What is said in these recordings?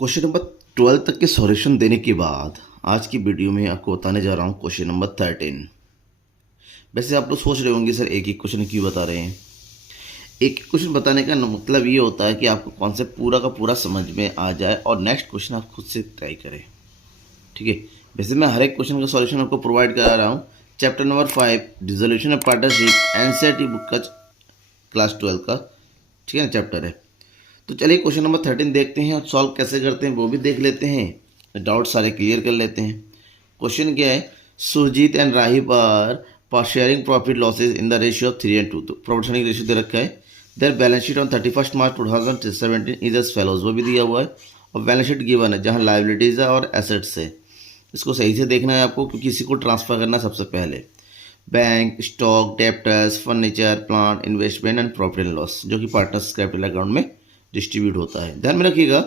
Question number 12 तक के solution देने के बाद आज की वीडियो में आपको बताने जा रहा हूँ क्वेश्चन नंबर 13। वैसे आप लोग सोच रहे होंगे सर एक ही क्वेश्चन क्यों बता रहे हैं। एक क्वेश्चन बताने का मतलब ये होता है कि आपको कॉन्सेप्ट पूरा का पूरा समझ में आ जाए और नेक्स्ट क्वेश्चन आप खुद से ट्राई करें। ठीक है। वैसे मैं हर एक क्वेश्चन का सॉल्यूशन आपको प्रोवाइड करा रहा हूँ। Chapter number 5 dissolution of partnership NCERT book का क्लास 12 का ठीक है ना चैप्टर है। तो चलिए क्वेश्चन नंबर 13 देखते हैं और सॉल्व कैसे करते हैं वो भी देख लेते हैं, डाउट सारे क्लियर कर लेते हैं। क्वेश्चन क्या है, Surjit and Rahib are sharing profit losses in the ratio of 3:2। तो प्रॉफिट शेयरिंग रेशियो दे रखा है। Their balance sheet on 31 March 2017 is as follows, वो भी दिया हुआ है। और बैलेंस शीट गिवन है जहाँ लाइबिलिटीज है और एसेट्स है। इसको सही से देखना है आपको क्योंकि इसी को ट्रांसफर करना है सबसे पहले। Bank, stock, debtors, furniture, plant, investment and profit and loss जो कि पार्टनर्स कैपिटल अकाउंट में डिस्ट्रीब्यूट होता है। ध्यान में रखिएगा,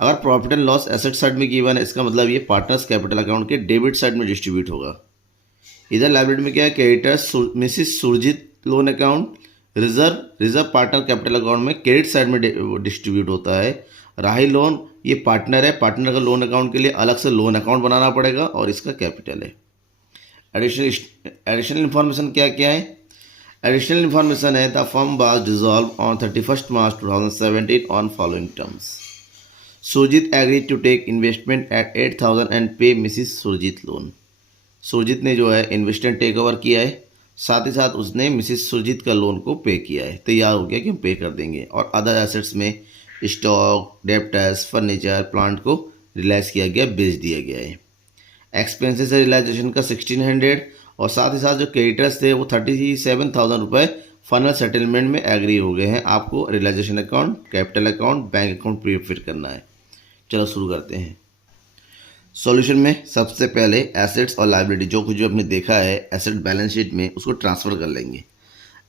अगर profit and loss asset side में गिवन है इसका मतलब ये पार्टनर्स कैपिटल अकाउंट के डेबिट साइड में डिस्ट्रीब्यूट होगा। इधर लाइबिलिटी में क्या है, creditors Mrs Surjit loan account, reserve partner capital account में क्रेडिट साइड में डिस्ट्रीब्यूट होता है। राही लोन ये पार्टनर है, पार्टनर का लोन अकाउंट के लिए अलग से लोन अकाउंट बनाना पड़ेगा और इसका कैपिटल है। एडिशनल इन्फॉर्मेशन क्या क्या है, एडिशनल इन्फॉर्मेशन है the firm was dissolve on 31 March 2017 on following terms. Surjit agreed to take investment at 8,000 and pay Mrs Surjit loan. Surjit ने जो है इन्वेस्टमेंट टेक ओवर किया है, साथ ही साथ उसने मिसिस सुरजीत का लोन को पे किया है, तैयार हो गया कि हम पे कर देंगे। और अदर एसेट्स में स्टॉक, डेप्टर्स, फर्नीचर, प्लांट को रिलाइज किया गया, बेच दिया गया है। एक्सपेंसेस रियलाइजेशन का 1600 और साथ ही साथ जो क्रेडिटर्स थे वो 37,000 रुपये फाइनल सेटलमेंट में एग्री हो गए हैं। आपको realisation account, capital account, bank account प्रीफिट करना है। चलो शुरू करते हैं। सॉल्यूशन में सबसे पहले एसेट्स और लायबिलिटी जो कुछ जो आपने देखा है एसेट बैलेंस शीट में उसको ट्रांसफ़र कर लेंगे।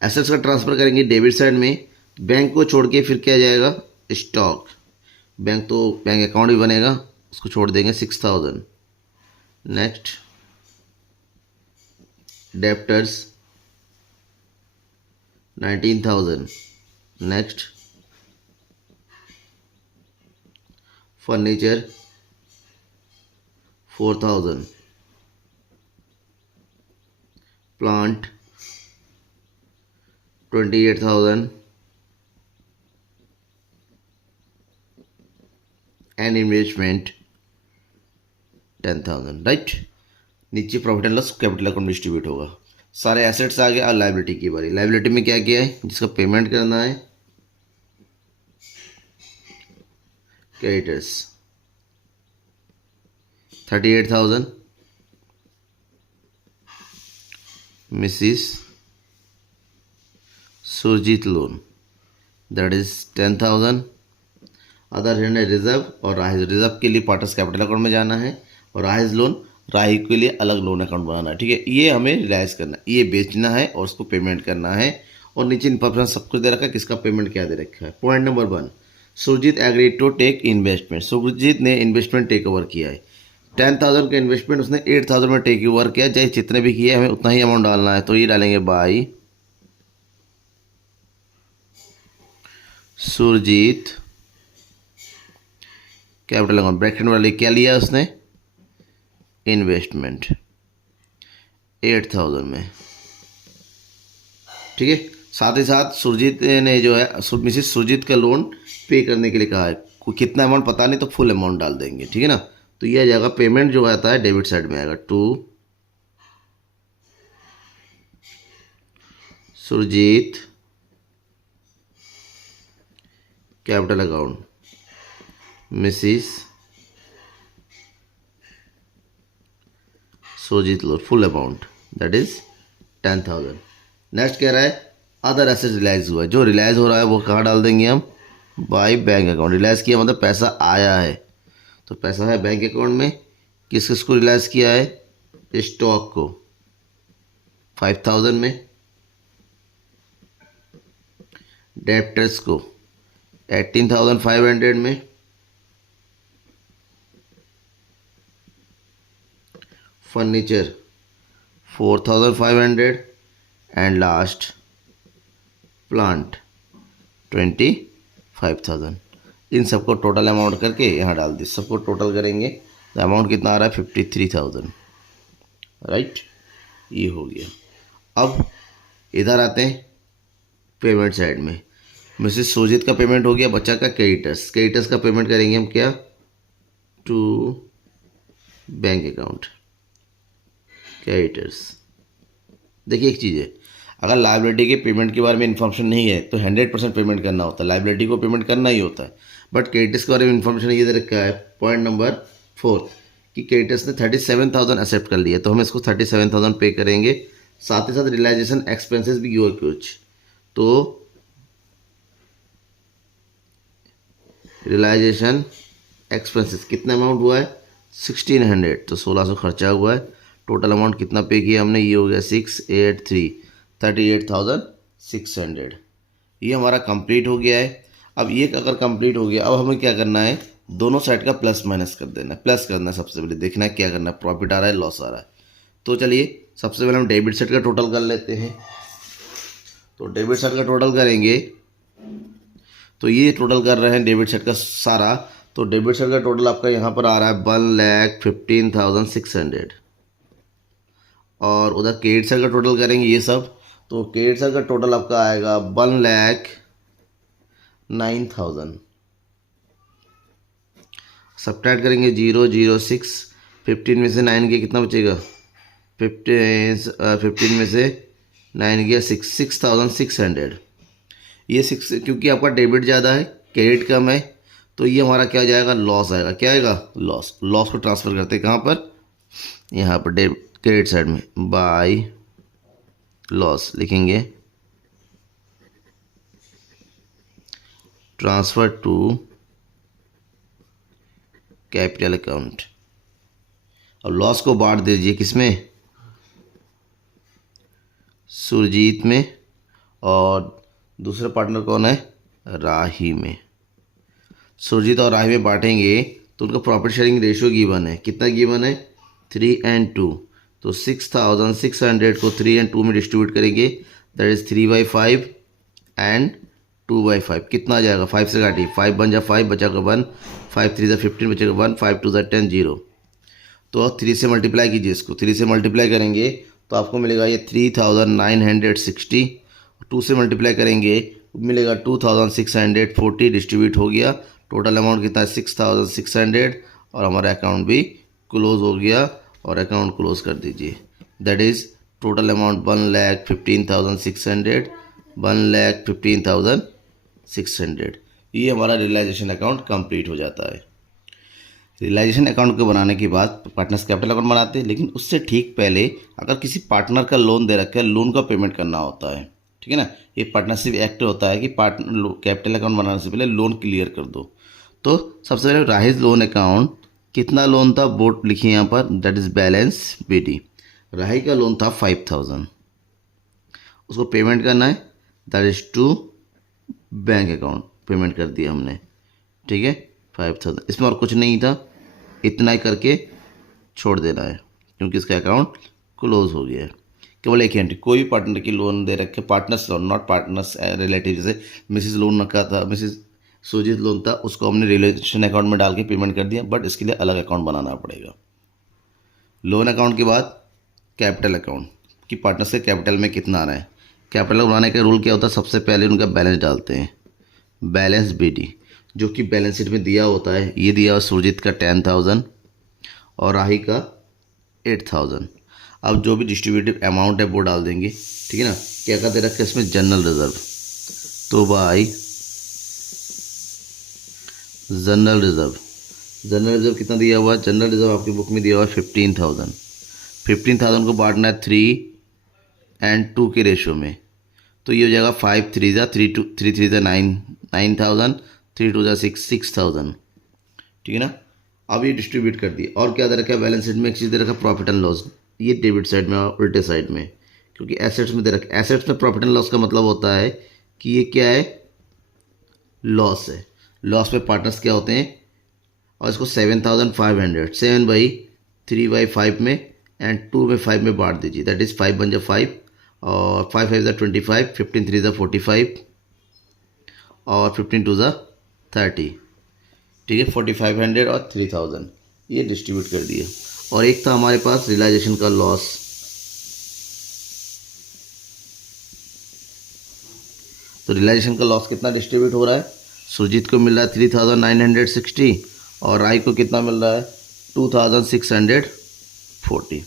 एसेट्स का ट्रांसफ़र करेंगे डेबिट साइड में, बैंक को छोड़ के फिर क्या जाएगा, स्टॉक। बैंक तो बैंक अकाउंट भी बनेगा, उसको छोड़ देंगे 6,000। Next debtors 19,000। Next furniture 4,000। Plant 28,000 and investment 10,000। Right, नीचे profit and loss capital account distribute होगा। सारे एसेट्स आ गए और लाइबिलिटी की बारी। लाइबिलिटी में क्या किया है, जिसका पेमेंट करना है, creditors 38,000, Mrs Surjit loan that is 10,000। Other hand है रिजर्व और राहिज। रिजर्व के लिए पार्टनर्स कैपिटल अकाउंट में जाना है और राहिज लोन राही के लिए अलग लोन अकाउंट बनाना है। ठीक है, ये हमें रिलाइज करना है, ये बेचना है और उसको पेमेंट करना है। और नीचे इन्फॉर्मेशन सब कुछ दे रखा है, किसका पेमेंट क्या दे रखा है। Point number 1, Surjit agreed to take investment. Surjit ने इन्वेस्टमेंट टेक ओवर किया है। 10,000 का इन्वेस्टमेंट उसने 8,000 में टेक ओवर किया। चाहे जितने भी किए हमें उतना ही अमाउंट डालना है, तो ये डालेंगे by Surjit capital account. Bracket वाले क्या लिया उसने, इन्वेस्टमेंट 8,000 में। ठीक है, साथ ही साथ सुरजीत ने जो है मिसिस सुरजीत का लोन पे करने के लिए कहा है। कितना अमाउंट पता नहीं, तो फुल अमाउंट डाल देंगे। ठीक है ना, तो ये आ जाएगा पेमेंट जो आता है डेबिट साइड में आएगा to Surjit capital account Mrs Surjit loan full amount that is 10,000। Next कह रहा है अदर एसेट रिलाइज हुआ है। जो रिलाइज हो रहा है वो कहाँ डाल देंगे हम, बाई बैंक अकाउंट। रिलाइज किया मतलब पैसा आया है, तो पैसा है बैंक अकाउंट में। किस किस को रिलाइज किया है, स्टॉक को 5,000 में, डेप्टर्स को 18,500 में, फर्नीचर 4,500 एंड लास्ट प्लांट 25,000। इन सबको टोटल अमाउंट करके यहाँ डाल दी, सबको टोटल करेंगे तो अमाउंट कितना आ रहा है 53,000, राइट। ये हो गया। अब इधर आते हैं पेमेंट साइड में। मिसेस सुजीत का पेमेंट हो गया, बच्चा का क्रेडिटर्स का पेमेंट करेंगे हम क्या, टू बैंक अकाउंट क्रेडिटर्स। देखिए एक चीज़ है, अगर लाइबिलिटी के पेमेंट के बारे में इन्फॉर्मेशन नहीं है तो 100% पेमेंट करना होता है, लाइबिलिटी को पेमेंट करना ही होता है। बट क्रेडिटर्स के बारे में इन्फॉर्मेशन ये दे रखा है पॉइंट नंबर 4 कि क्रेडिटर्स ने 37,000 एक्सेप्ट कर लिया, तो हम इसको 37,000 पे करेंगे। साथ ही साथ रियलाइजेशन एक्सपेंसेस भी हुआ कुछ, तो रियलाइजेशन एक्सपेंसेस कितना अमाउंट हुआ है 1600, तो 1600 खर्चा हुआ है। टोटल अमाउंट कितना पे किया हमने, ये हो गया 683, 38,600। ये हमारा कंप्लीट हो गया है। अब ये अगर कंप्लीट हो गया, अब हमें क्या करना है, दोनों साइड का प्लस माइनस कर देना है। प्लस करना है, सबसे पहले देखना है क्या करना है, प्रॉफिट आ रहा है लॉस आ रहा है। तो चलिए सबसे पहले हम डेबिट साइड का टोटल कर लेते हैं। तो डेबिट साइड का टोटल करेंगे, तो ये टोटल कर रहे हैं डेबिट साइड का सारा। तो डेबिट साइड का टोटल आपका यहाँ पर आ रहा है 1,15,600, और उधर क्रेडिट साइड का टोटल करेंगे ये सब, तो क्रेडिट साइड का टोटल आपका आएगा 1,09,000। सब्ट्रैक्ट करेंगे 006, 15 में से 9 गया कितना बचेगा, 15 में से 9 गया 6,600। ये 6 क्योंकि आपका डेबिट ज़्यादा है क्रेडिट कम है, तो ये हमारा क्या हो जाएगा, लॉस आएगा। क्या आएगा, लॉस। लॉस को ट्रांसफ़र करते हैं कहाँ पर, यहाँ पर क्रेडिट साइड में, बाय लॉस लिखेंगे, ट्रांसफ़र टू कैपिटल अकाउंट। अब लॉस को बांट दीजिए किसमें, सुरजीत में, और दूसरा पार्टनर कौन है, राही में। सुरजीत और राही में बांटेंगे तो उनका प्रॉफिट शेयरिंग रेशियो गिवन है, कितना गिवन है, 3:2। तो 6,600 को 3:2 में डिस्ट्रीब्यूट करेंगे, दैट इज़ 3/5 एंड 2/5। कितना आ जाएगा, 5 से काटिए, 5 बन जा 5, बचा का 1, 5 3 15 बचेगा 1, 5 2 10 0। तो 3 से मल्टीप्लाई कीजिए इसको, 3 से मल्टीप्लाई करेंगे तो आपको मिलेगा ये 3,960। 2 से मल्टीप्लाई करेंगे मिलेगा 2,640, डिस्ट्रीब्यूट हो गया। टोटल अमाउंट कितना है 6,600, और हमारा अकाउंट भी क्लोज हो गया, और अकाउंट क्लोज कर दीजिए। That is total amount 1,15,600, 1,15,600। ये हमारा रियलाइजेशन अकाउंट कंप्लीट हो जाता है। रियलाइजेशन अकाउंट को बनाने के बाद पार्टनर्स कैपिटल अकाउंट बनाते हैं, लेकिन उससे ठीक पहले अगर किसी पार्टनर का लोन दे रखा है, लोन का पेमेंट करना होता है, ठीक है ना। ये पार्टनरशिप एक्ट होता है कि पार्टनर कैपिटल अकाउंट बनाने से पहले लोन क्लियर कर दो। तो सबसे पहले राहिज लोन अकाउंट, कितना लोन था बोर्ड लिखिए यहाँ पर, that is balance BD। Rahi का लोन था 5,000, उसको पेमेंट करना है, that is to bank account, payment कर दिया हमने, ठीक है 5,000। इसमें और कुछ नहीं था, इतना ही करके छोड़ देना है, क्योंकि इसका अकाउंट क्लोज हो गया है। केवल एक एंट्री, कोई भी पार्टनर की लोन दे रखे, partners loan, not partners relative, जैसे मिसिस लोन का था, मिसिस सुजीत लोन था, उसको हमने रिलेशन अकाउंट में डाल के पेमेंट कर दिया, बट इसके लिए अलग अकाउंट बनाना पड़ेगा। लोन अकाउंट के बाद कैपिटल अकाउंट कि पार्टनर्स के कैपिटल में कितना आ रहा है। कैपिटल बनाने का रूल क्या होता है, सबसे पहले उनका बैलेंस डालते हैं, बैलेंस BD, जो कि बैलेंस शीट में दिया होता है। ये दिया सुरजीत का 10,000 और राही का 8,000। अब जो भी डिस्ट्रीब्यूटिव अमाउंट है वो डाल देंगे, ठीक है ना। क्या क्या दे रखा है इसमें, जनरल रिजर्व, तो भाई जनरल रिजर्व कितना दिया हुआ है, जनरल रिजर्व आपकी बुक में दिया हुआ है 15,000। 15,000 को बांटना है 3:2 के रेशो में, तो ये हो जाएगा 5 3 जा 3 2 3 3 जा 9,000, 3 2 जा 6,000, ठीक है ना। अब ये डिस्ट्रीब्यूट कर दिए। और क्या दे रखा है बैलेंस शीट में, एक चीज़ दे रखा है प्रॉफिट एंड लॉस, ये डेबिट साइड में और उल्टे साइड में, क्योंकि एसेट्स में दे रखा है। एसेट्स में प्रॉफिट एंड लॉस का मतलब होता है कि ये क्या है, लॉस है। लॉस में पार्टनर्स क्या होते हैं, और इसको 7,500 7/3/5 में एंड 2/5 में बांट दीजिए, दैट इज़ 5 बन जा 5 और 5 5 जा 25, 15 3 जा 45 और 15 2 जा 30, ठीक है, 4500 और 3000 ये डिस्ट्रीब्यूट कर दिया। और एक था हमारे पास रियलाइजेशन का लॉस, तो रियलाइजेशन का लॉस कितना डिस्ट्रीब्यूट हो रहा है, सुरजीत को मिल रहा है 3960 और राय को कितना मिल रहा है 2640।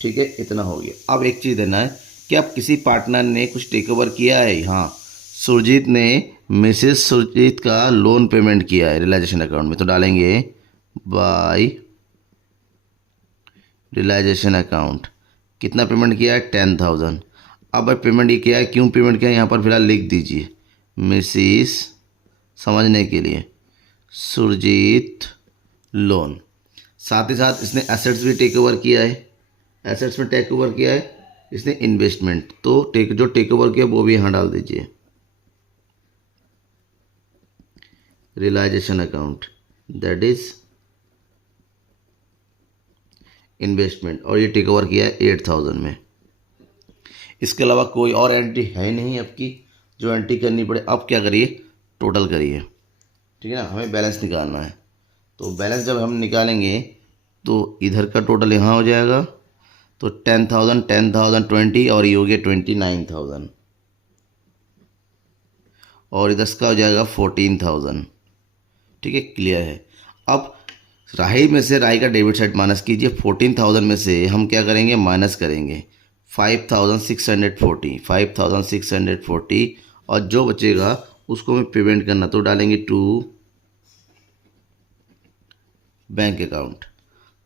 ठीक है, इतना हो गया। अब एक चीज़ देना है कि अब किसी पार्टनर ने कुछ टेक ओवर किया है। हाँ, सुरजीत ने मिसेस सुरजीत का लोन पेमेंट किया है रियलाइजेशन अकाउंट में, तो डालेंगे बाय रियलाइजेशन अकाउंट। कितना पेमेंट किया है 10,000। अब भाई पेमेंट ये किया है, क्यों पेमेंट किया है यहाँ पर फिलहाल लिख दीजिए मिसेस, समझने के लिए, सुरजीत लोन। साथ ही साथ इसने एसेट्स भी टेक ओवर किया है, एसेट्स में टेक ओवर किया है इसने इन्वेस्टमेंट, तो जो टेक ओवर किया वो भी यहाँ डाल दीजिए realisation account, that is investment, और ये टेक ओवर किया है 8000 में। इसके अलावा कोई और एंट्री है नहीं आपकी जो एंट्री करनी पड़े। अब क्या करिए, टोटल करिए, ठीक है ना, हमें बैलेंस निकालना है। तो बैलेंस जब हम निकालेंगे तो इधर का टोटल यहाँ हो जाएगा, तो 10,000 10,000 20 और ये हो गया 29,000 और इधर का हो जाएगा 14,000। ठीक है, क्लियर है। अब राही में से राही का डेबिट साइड माइनस कीजिए। 14,000 में से हम क्या करेंगे, माइनस करेंगे 5,640 और जो बचेगा उसको हमें पेमेंट करना, तो डालेंगे टू बैंक अकाउंट।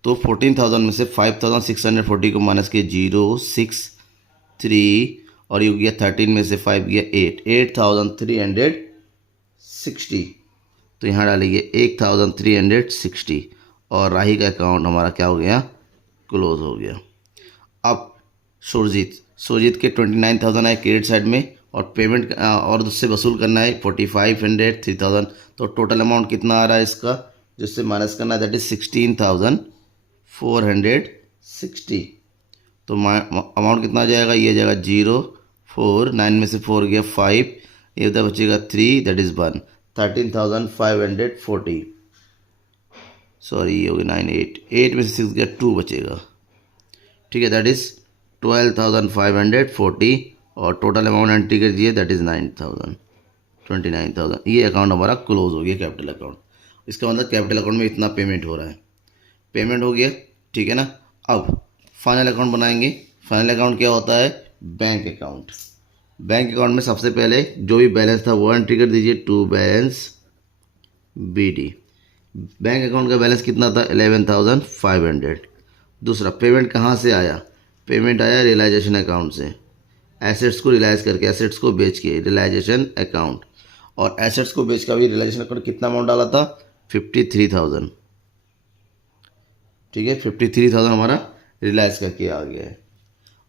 तो 14,000 में से 5,640 को माइनस किए 063 और ये हो गया 13 में से 5 गया 8,360, तो यहाँ डालेंगे 1,360 और राही का अकाउंट हमारा क्या हो गया, क्लोज हो गया। अब सुरजीत के 29,000 है क्रेडिट साइड में और पेमेंट और उससे वसूल करना है 4500 3000, तो टोटल अमाउंट कितना आ रहा है इसका जिससे माइनस करना है, दैट इज 16,460। तो अमाउंट कितना आ जाएगा, ये जाएगा 0 4 9 में से 4 गया 5, ये उधर बचेगा 3 दैट इज 1 13,540। सॉरी ये हो गया 9 8 में से 6 गया 2 बचेगा। ठीक है, दैट इज 12,540 और टोटल अमाउंट एंट्री कर दिए दैट इज 29,000। ये अकाउंट हमारा क्लोज हो गया कैपिटल अकाउंट। इसका मतलब कैपिटल अकाउंट में इतना पेमेंट हो रहा है, पेमेंट हो गया। ठीक है ना, अब फाइनल अकाउंट बनाएंगे। फाइनल अकाउंट क्या होता है, बैंक अकाउंट। बैंक अकाउंट में सबसे पहले जो भी बैलेंस था वो एंट्री कर दीजिए, to balance BD। Bank account का बैलेंस कितना था 11,500। दूसरा पेमेंट कहाँ से आया, पेमेंट आया रियलाइजेशन अकाउंट से, एसेट्स को रियलाइज करके, एसेट्स को बेच के रियलाइजेशन अकाउंट, और एसेट्स को बेच का भी रियलाइजेशन अकाउंट कितना अमाउंट डाला था 53,000। ठीक है, 53,000 हमारा रियलाइज करके आ गया है,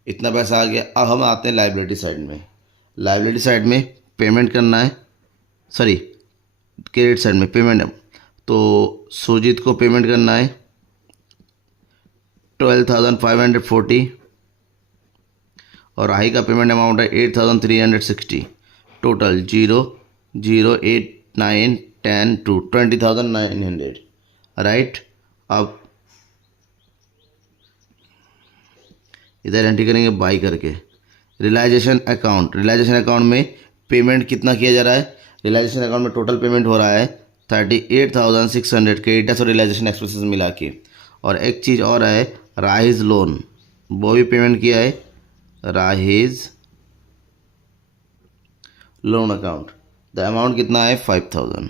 इतना पैसा आ गया। अब हम आते हैं लाइबिलिटी साइड में। लाइबिलिटी साइड में पेमेंट करना है, सॉरी क्रेडिट साइड में पेमेंट, तो सुरजीत को पेमेंट करना है 12,540 और राही का पेमेंट अमाउंट है 8,360। Total 0 0 8 9 10 2 20,900 right. अब इधर एंट्री करेंगे बाई करके रियलाइजेशन अकाउंट। रियलाइजेशन अकाउंट में पेमेंट कितना किया जा रहा है, रियलाइजेशन अकाउंट में टोटल पेमेंट हो रहा है 38,600 क्रेडिटर्स और रियलाइजेशन एक्सपेंसेस मिला के। और एक चीज़ और है, राहिज लोन, वो भी पेमेंट किया है, राहिज लोन अकाउंट। द अमाउंट कितना है 5,000।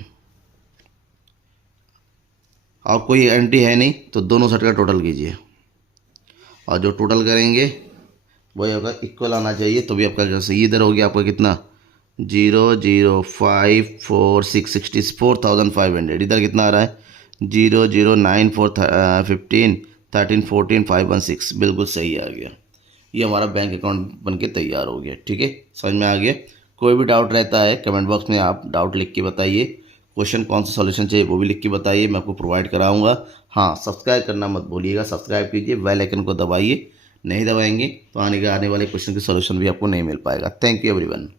और कोई एंट्री है नहीं तो दोनों साइड का टोटल कीजिए और जो टोटल करेंगे वही होगा, इक्वल आना चाहिए, तो भी आपका सही। इधर हो गया आपका कितना 0 0 5 4 6 64,500। इधर कितना आ रहा है 0 0 9 4 15 13 14 516, बिल्कुल सही आ गया। ये हमारा बैंक अकाउंट बनके तैयार हो गया। ठीक है, समझ में आ गया। कोई भी डाउट रहता है कमेंट बॉक्स में आप डाउट लिख के बताइए, क्वेश्चन कौन सा सॉल्यूशन चाहिए वो भी लिख के बताइए, मैं आपको प्रोवाइड कराऊंगा। हाँ, सब्सक्राइब करना मत भूलिएगा, सब्सक्राइब कीजिए, बेल आइकन को दबाइए, नहीं दबाएंगे तो आने वाले क्वेश्चन के सॉल्यूशन भी आपको नहीं मिल पाएगा। Thank you everyone.